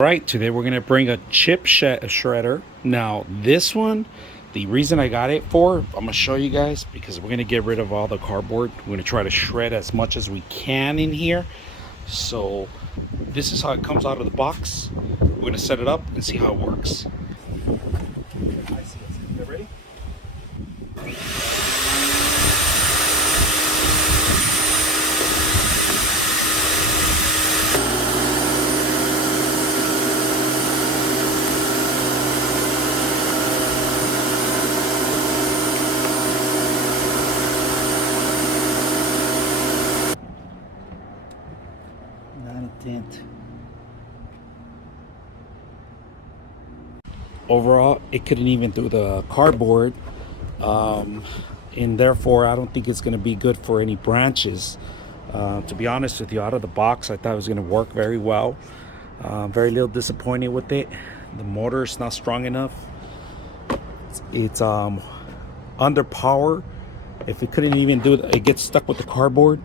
Right, today we're gonna bring a chip shredder. Now this one, the reason I got it for, I'm gonna show you guys because we're gonna get rid of all the cardboard. We're gonna try to shred as much as we can in here. So this is how it comes out of the box. We're gonna set it up and see how it works. I see it. You ready? Not a dent. Overall, it couldn't even do the cardboard, and therefore I don't think it's going to be good for any branches. To be honest with you, out of the box I thought it was going to work very well. Very little disappointed with it. The motor is not strong enough. It's under power. If it couldn't even do it, it gets stuck with the cardboard.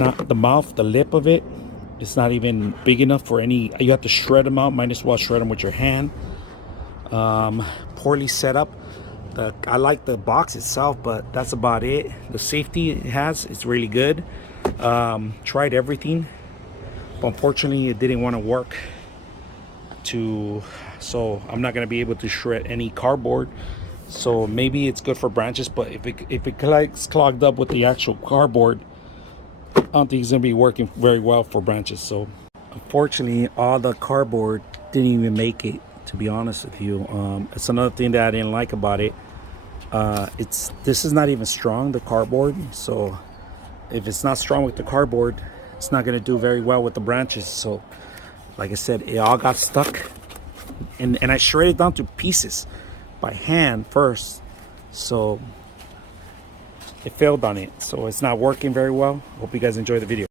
Not the mouth, the lip of it, it's not even big enough for any. You have to shred them out. Might as well shred them with your hand. Poorly set up. I like the box itself, but that's about it. The safety it has is really good. Tried everything, but unfortunately it didn't want to work. So I'm not going to be able to shred any cardboard. So maybe it's good for branches, but if it gets clogged up with the actual cardboard, I don't think it's going to be working very well for branches. So unfortunately all the cardboard didn't even make it, to be honest with you. It's another thing that I didn't like about it. This is not even strong, the cardboard. So if it's not strong with the cardboard, it's not going to do very well with the branches. So like I said, it all got stuck, and I shredded down to pieces by hand first, so it failed on it. So it's not working very well. Hope you guys enjoy the video.